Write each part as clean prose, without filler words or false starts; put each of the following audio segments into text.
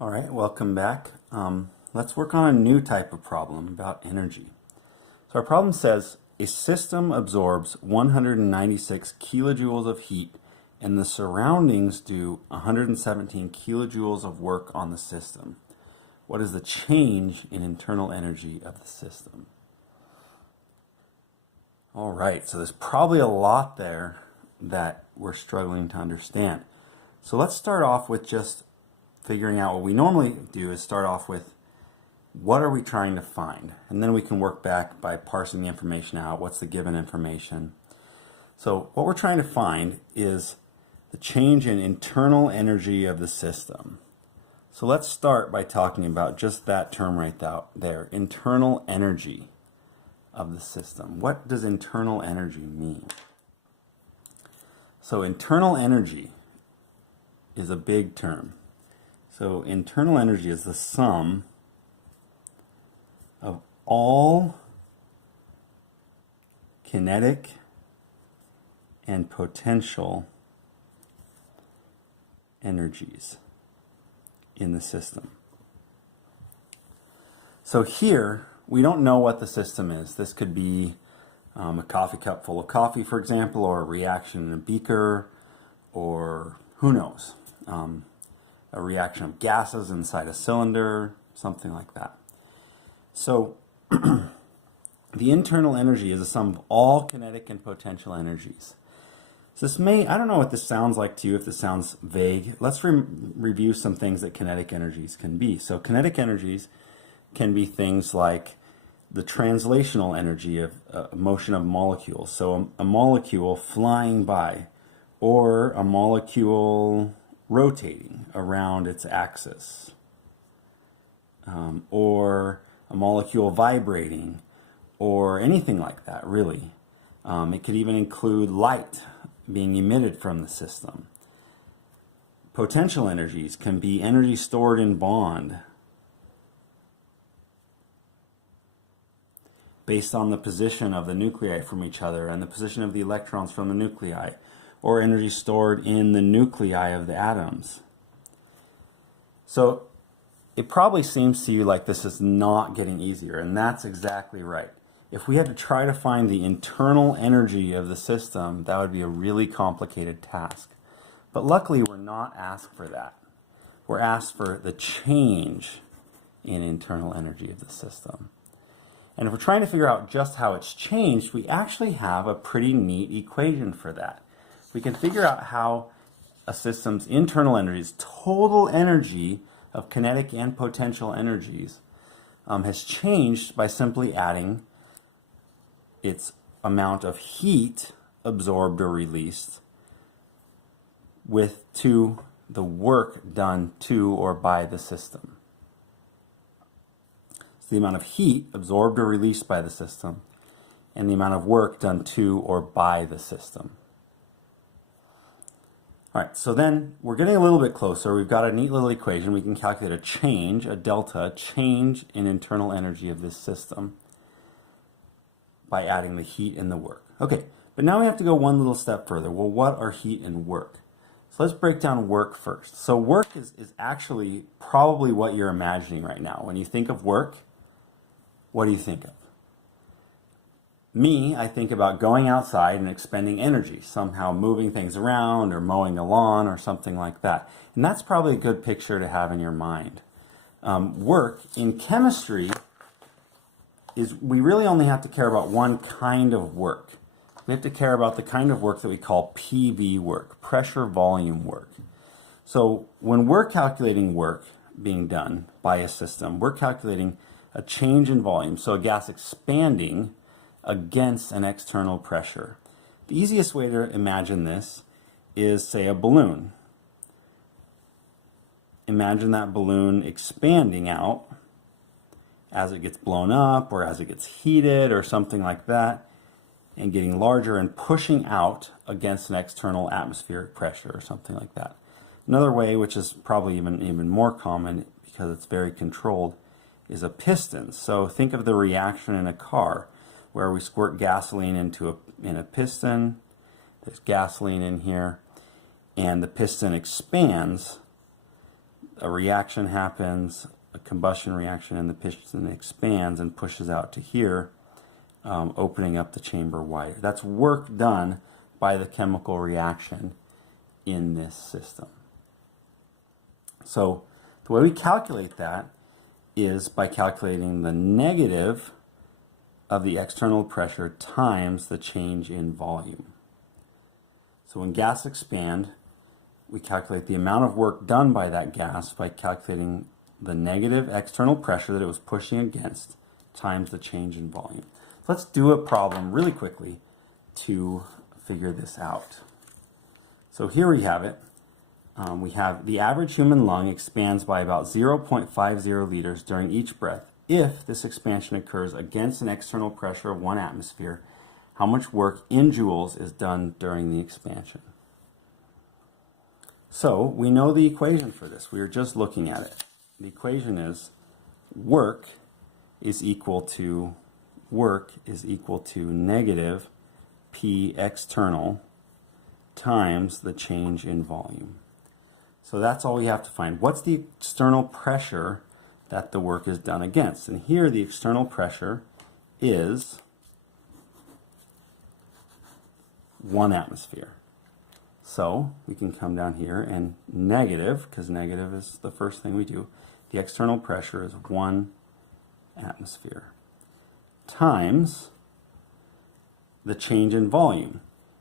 All right, welcome back. Let's work on a new type of problem about energy. So our problem says a system absorbs 196 kilojoules of heat and the surroundings do 117 kilojoules of work on the system. What is the change in internal energy of the system? All right, so there's probably a lot there that we're struggling to understand. So let's start off with just figuring out what we normally do is start off with what are we trying to find? And then we can work back by parsing the information out. What's the given information? So what we're trying to find is the change in internal energy of the system. So let's start by talking about just that term right there, internal energy of the system. What does internal energy mean? So internal energy is a big term. So internal energy is the sum of all kinetic and potential energies in the system. So here, we don't know what the system is. This could be a coffee cup full of coffee, for example, or a reaction in a beaker, or who knows. A reaction of gases inside a cylinder, something like that. So the internal energy is a sum of all kinetic and potential energies. So this I don't know what this sounds like to you, if this sounds vague. Let's review some things that kinetic energies can be. So kinetic energies can be things like the translational energy of motion of molecules. So a molecule flying by, or a molecule rotating around its axis, or a molecule vibrating, or anything like that, really. It could even include light being emitted from the system. Potential energies can be energy stored in bond based on the position of the nuclei from each other and the position of the electrons from the nuclei, or energy stored in the nuclei of the atoms. So it probably seems to you like this is not getting easier, and that's exactly right. If we had to try to find the internal energy of the system, that would be a really complicated task. But luckily, we're not asked for that. We're asked for the change in internal energy of the system. And if we're trying to figure out just how it's changed, we actually have a pretty neat equation for that. We can figure out how a system's internal energies, total energy of kinetic and potential energies, has changed by simply adding its amount of heat absorbed or released to the work done to or by the system. It's the amount of heat absorbed or released by the system and the amount of work done to or by the system. All right, so then we're getting a little bit closer. We've got a neat little equation. We can calculate a change, a delta, a change in internal energy of this system by adding the heat and the work. Okay, but now we have to go one little step further. Well, what are heat and work? So let's break down work first. So work is actually probably what you're imagining right now. When you think of work, what do you think of? Me, I think about going outside and expending energy, somehow moving things around or mowing a lawn or something like that. And that's probably a good picture to have in your mind. Work in chemistry is we really only have to care about one kind of work. We have to care about the kind of work that we call PV work, pressure volume work. So when we're calculating work being done by a system, we're calculating a change in volume, so a gas expanding against an external pressure. The easiest way to imagine this is, say, a balloon. Imagine that balloon expanding out as it gets blown up or as it gets heated or something like that, and getting larger and pushing out against an external atmospheric pressure or something like that. Another way, which is probably even more common because it's very controlled, is a piston. So think of the reaction in a car where we squirt gasoline in a piston. There's gasoline in here, and the piston expands a reaction happens, a combustion reaction, and the piston expands and pushes out to here, opening up the chamber wider. That's work done by the chemical reaction in this system. So the way we calculate that is by calculating the negative of the external pressure times the change in volume. So when gas expand, we calculate the amount of work done by that gas by calculating the negative external pressure that it was pushing against times the change in volume. Let's do a problem really quickly to figure this out. So here we have it. We have the average human lung expands by about 0.50 liters during each breath. If this expansion occurs against an external pressure of 1 atmosphere, how much work in joules is done during the expansion? So we know the equation for this. We were just looking at it. The equation is work is equal to negative P external times the change in volume. So that's all we have to find. What's the external pressure that the work is done against? And here the external pressure is 1 atmosphere. So we can come down here and negative, because negative is the first thing we do, the external pressure is 1 atmosphere times the change in volume.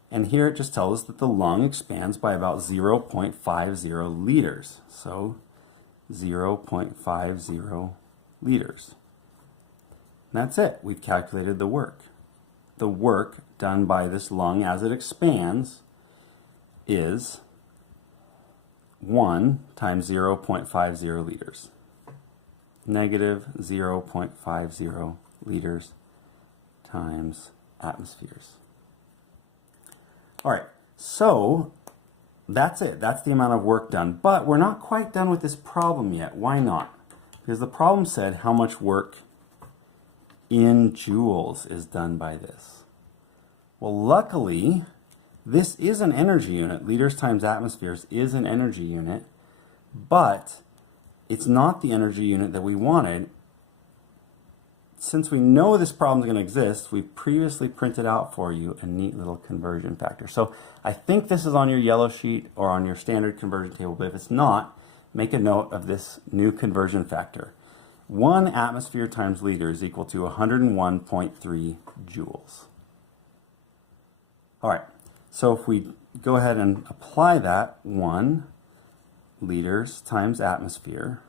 And here it just tells us that the lung expands by about 0.50 liters. So 0.50 liters. And that's it. We've calculated the work. The work done by this lung as it expands is 1 times 0.50 liters. Negative 0.50 liters times atmospheres. All right, so that's it. That's the amount of work done. But we're not quite done with this problem yet. Why not? Because the problem said how much work in joules is done by this. Well, luckily, this is an energy unit. Liters times atmospheres is an energy unit, but it's not the energy unit that we wanted. Since we know this problem is going to exist, we've previously printed out for you a neat little conversion factor. So I think this is on your yellow sheet or on your standard conversion table, but if it's not, make a note of this new conversion factor. 1 atmosphere times liter is equal to 101.3 joules. All right, so if we go ahead and apply that, 1 liters times atmosphere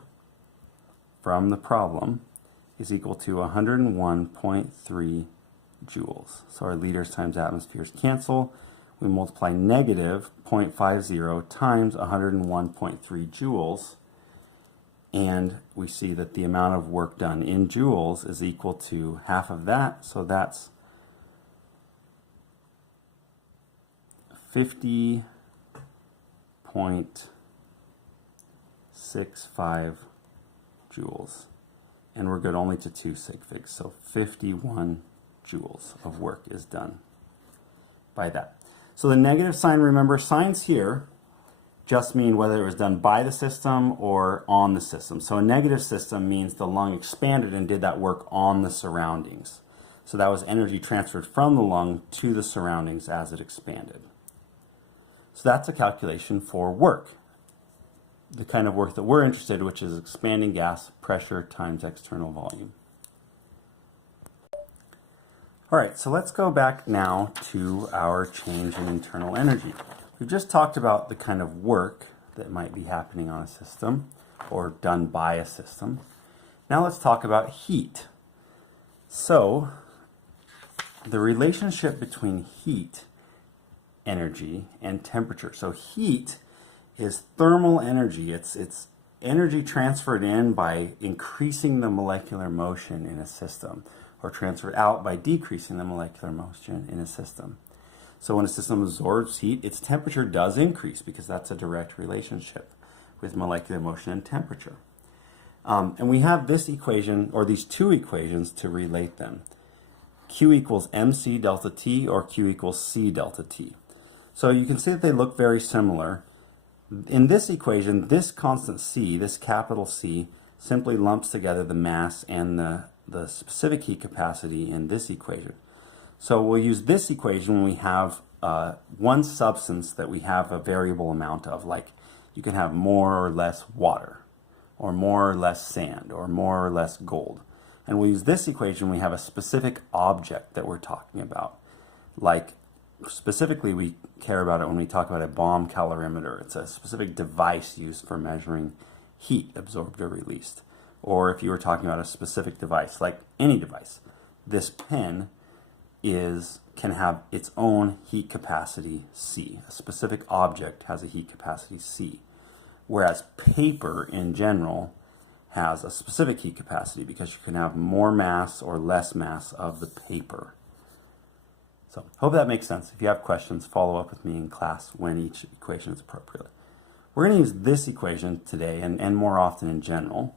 from the problem is equal to 101.3 joules. So our liters times atmospheres cancel. We multiply negative 0.50 times 101.3 joules, and we see that the amount of work done in joules is equal to half of that, so that's 50.65 joules. And we're good only to 2 sig figs, so 51 joules of work is done by that. So the negative sign, remember, signs here just mean whether it was done by the system or on the system. So a negative system means the lung expanded and did that work on the surroundings. So that was energy transferred from the lung to the surroundings as it expanded. So that's a calculation for work. The kind of work that we're interested in, which is expanding gas pressure times external volume. All right, so let's go back now to our change in internal energy. We've just talked about the kind of work that might be happening on a system or done by a system. Now let's talk about heat. So the relationship between heat energy and temperature. So heat is thermal energy. It's energy transferred in by increasing the molecular motion in a system, or transferred out by decreasing the molecular motion in a system. So when a system absorbs heat, its temperature does increase because that's a direct relationship with molecular motion and temperature. And we have this equation, or these two equations, to relate them. Q equals mc delta T, or Q equals C delta T. So you can see that they look very similar. in this equation, this constant C, this capital C, simply lumps together the mass and the specific heat capacity in this equation. So we'll use this equation when we have one substance that we have a variable amount of, like you can have more or less water, or more or less sand, or more or less gold. And we'll use this equation when we have a specific object that we're talking about. Like, specifically we care about it when we talk about a bomb calorimeter. It's a specific device used for measuring heat absorbed or released. Or if you were talking about a specific device, like any device, this pen can have its own heat capacity C. A specific object has a heat capacity C. Whereas paper in general has a specific heat capacity because you can have more mass or less mass of the paper. So hope that makes sense. If you have questions, follow up with me in class when each equation is appropriate. We're going to use this equation today and more often in general.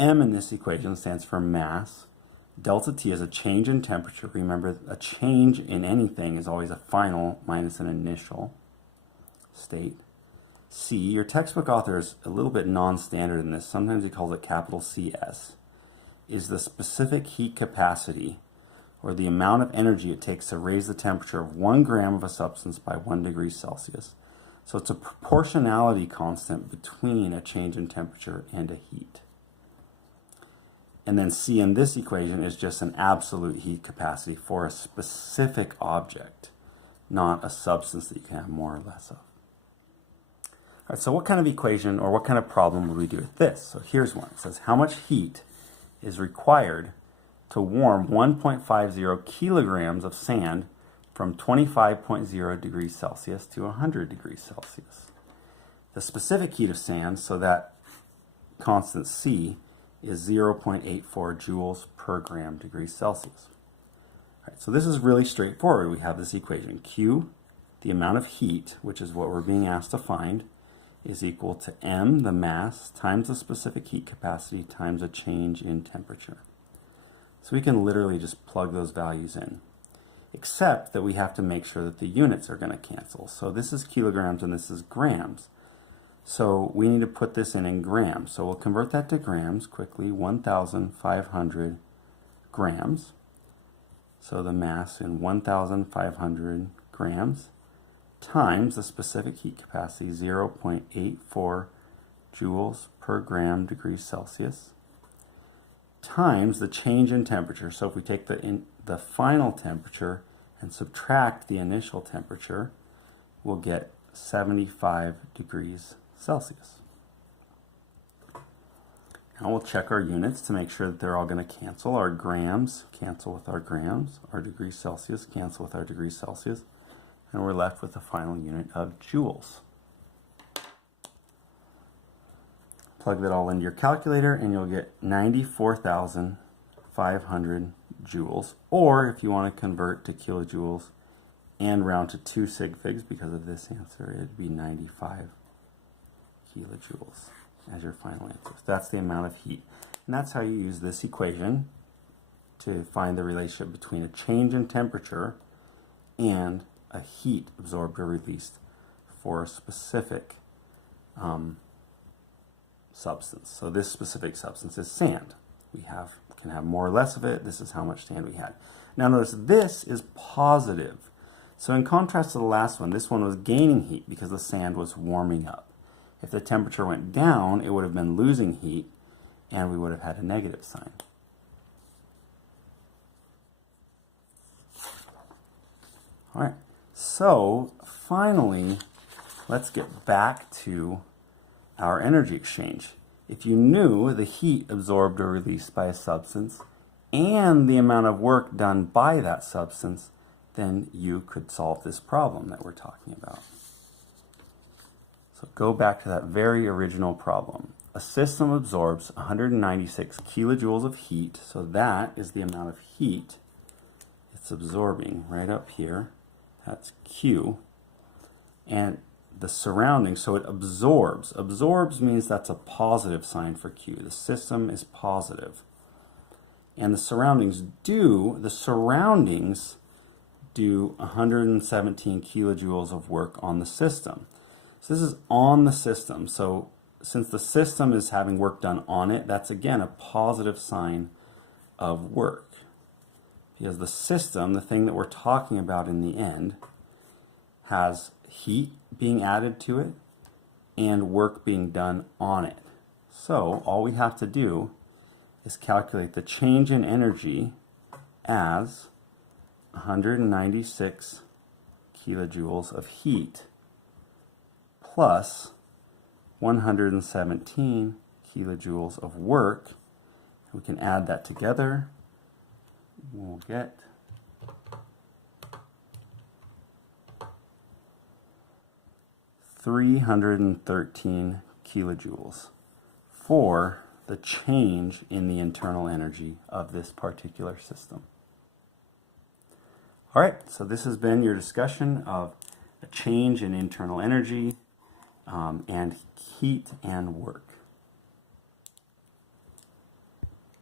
M in this equation stands for mass. Delta T is a change in temperature. Remember, a change in anything is always a final minus an initial state. C, your textbook author is a little bit non-standard in this. Sometimes he calls it capital CS, is the specific heat capacity, or the amount of energy it takes to raise the temperature of 1 gram of a substance by 1 degree Celsius. So it's a proportionality constant between a change in temperature and a heat. And then C in this equation is just an absolute heat capacity for a specific object, not a substance that you can have more or less of. All right, so what kind of equation or what kind of problem would we do with this? So here's one. It says how much heat is required to warm 1.50 kilograms of sand from 25.0 degrees Celsius to 100 degrees Celsius. The specific heat of sand, so that constant C, is 0.84 joules per gram degrees Celsius. All right, so this is really straightforward. We have this equation. Q, the amount of heat, which is what we're being asked to find, is equal to M, the mass, times the specific heat capacity times a change in temperature. So we can literally just plug those values in, except that we have to make sure that the units are going to cancel. So this is kilograms and this is grams. So we need to put this in grams. So we'll convert that to grams quickly, 1,500 grams. So the mass in 1,500 grams times the specific heat capacity, 0.84 joules per gram degrees Celsius, times the change in temperature. So if we take the final temperature and subtract the initial temperature, we'll get 75 degrees Celsius. Now we'll check our units to make sure that they're all going to cancel. Our grams cancel with our grams, our degrees Celsius cancel with our degrees Celsius, and we're left with the final unit of joules. Plug that all into your calculator and you'll get 94,500 joules, or if you want to convert to kilojoules and round to 2 sig figs because of this answer, it'd be 95 kilojoules as your final answer. So that's the amount of heat. And that's how you use this equation to find the relationship between a change in temperature and a heat absorbed or released for a specific substance. So this specific substance is sand. We can have more or less of it. This is how much sand we had. Now notice this is positive. So in contrast to the last one, this one was gaining heat because the sand was warming up. If the temperature went down, it would have been losing heat and we would have had a negative sign. All right, so finally, let's get back to our energy exchange. If you knew the heat absorbed or released by a substance and the amount of work done by that substance, then you could solve this problem that we're talking about. So go back to that very original problem. A system absorbs 196 kilojoules of heat, so that is the amount of heat it's absorbing right up here. That's Q. And the surrounding, so it absorbs. Absorbs means that's a positive sign for Q. The system is positive. And the surroundings do 117 kilojoules of work on the system. So this is on the system. So since the system is having work done on it, that's again a positive sign of work. Because the system, the thing that we're talking about in the end, has heat being added to it and work being done on it. So all we have to do is calculate the change in energy as 196 kilojoules of heat plus 117 kilojoules of work. We can add that together. We'll get 313 kilojoules for the change in the internal energy of this particular system. All right, so this has been your discussion of a change in internal energy and heat and work.